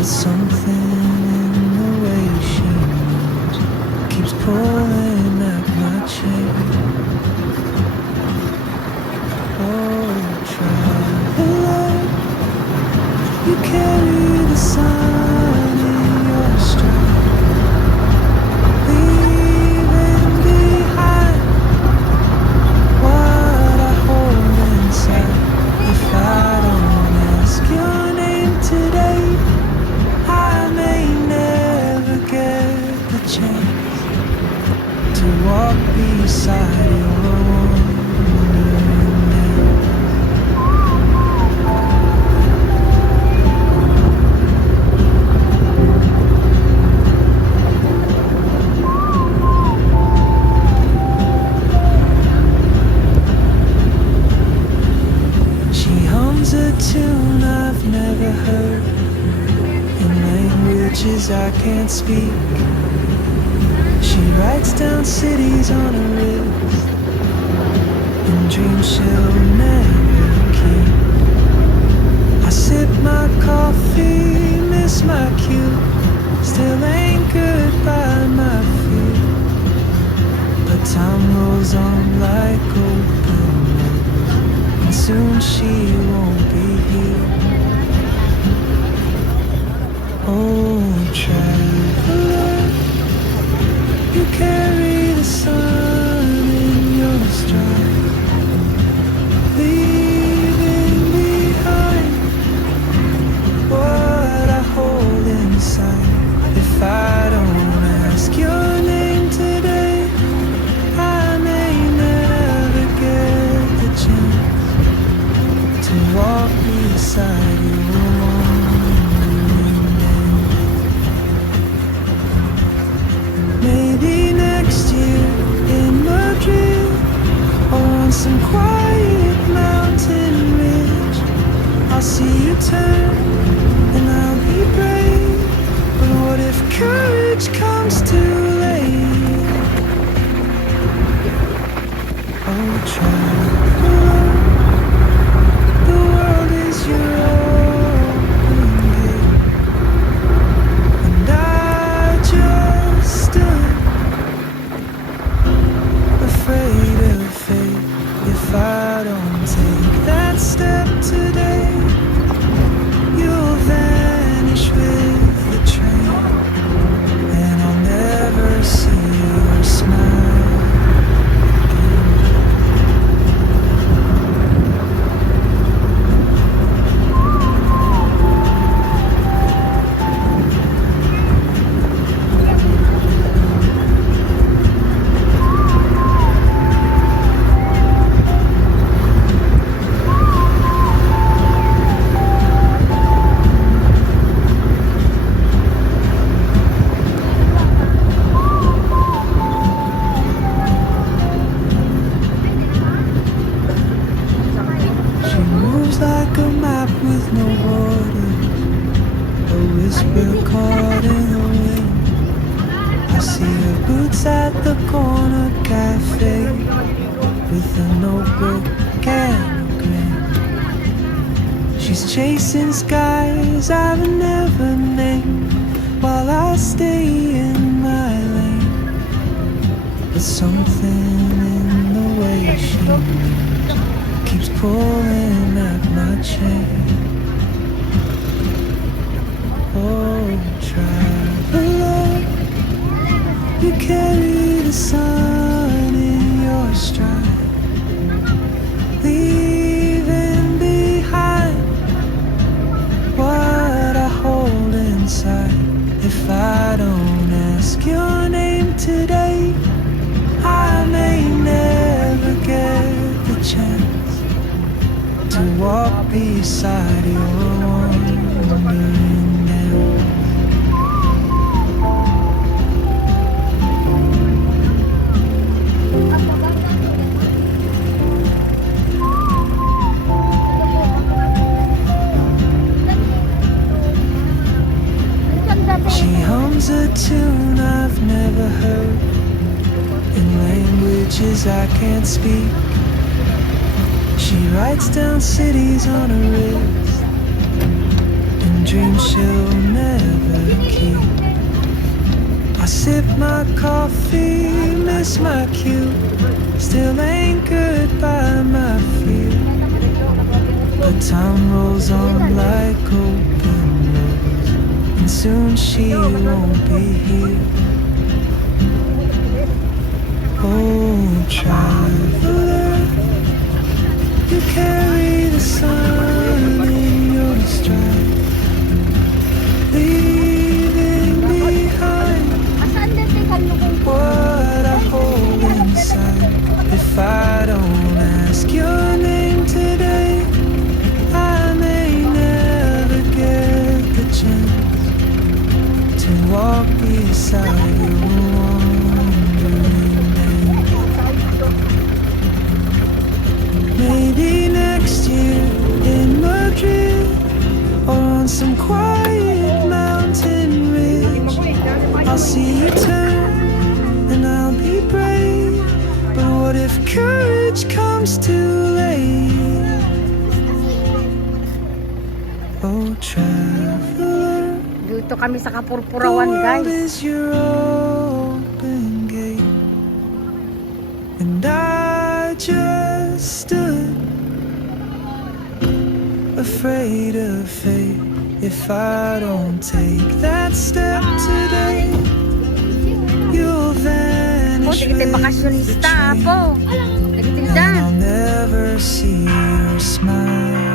There's something in the way she moves, keeps pulling at my chain. Oh, traveler, you carry the sun in your stride, leaving behind what I hold inside. If I don't ask your name today, I may never get the chance to walk beside your wandering hands. She hums a tune I've never heard in languages I can't speak. She writes down cities on her wrist in dreams she'll never keep. I sip my coffee, miss my cue, still anchored by my feet. But time rolls on like open wood, and soon she won't be here. Oh, traveler, you carry the sun in your stride, leaving behind what I hold inside. If I don't ask your name today, I may never get the chance to walk beside you. Maybe next year in Madrid, or on some quiet mountain ridge, I'll see you turn and I'll be brave. But what if courage comes too late? Oh, traveler, the world is your open gate, and I just stood afraid of fate. If I don't take that step today, you'll vanish with the train, and I'll never see your smile. She moves like a map with no borders, a whisper caught in the wind. I see her boots at the corner cafe with a notebook and a grin. She's chasing skies I've never named while I stay in my lane. But something in the way she moves keeps pulling at my chain. Oh, traveler, you carry the sun in your stride, leaving behind what I hold inside. If I don't ask your name today, I may never get the chance to walk beside your wandering hands. She hums a tune I've never heard in languages I can't speak. She writes down cities on her wrist and dreams she'll never Sip my coffee, miss my cue. Still anchored by my fear. But time rolls on like open roads, and soon she won't be here. Oh, traveler, you carry the sun in your stride, leaving behind what I hold inside. If I don't ask your name today, I may never get the chance to walk beside you wandering days. Maybe next year in Madrid, or on some quiet mountain ridge, I'll see you turn and I'll be brave. But what if courage comes too late? Oh, traveler, Dito kami sa the Kapurpurawan, world guys. is your open gate, and I just stood afraid of fate. If I don't take that step today, you'll Po, vanish dito with the bakasyonista, train, po. Dito and dyan. I'll never see your smile.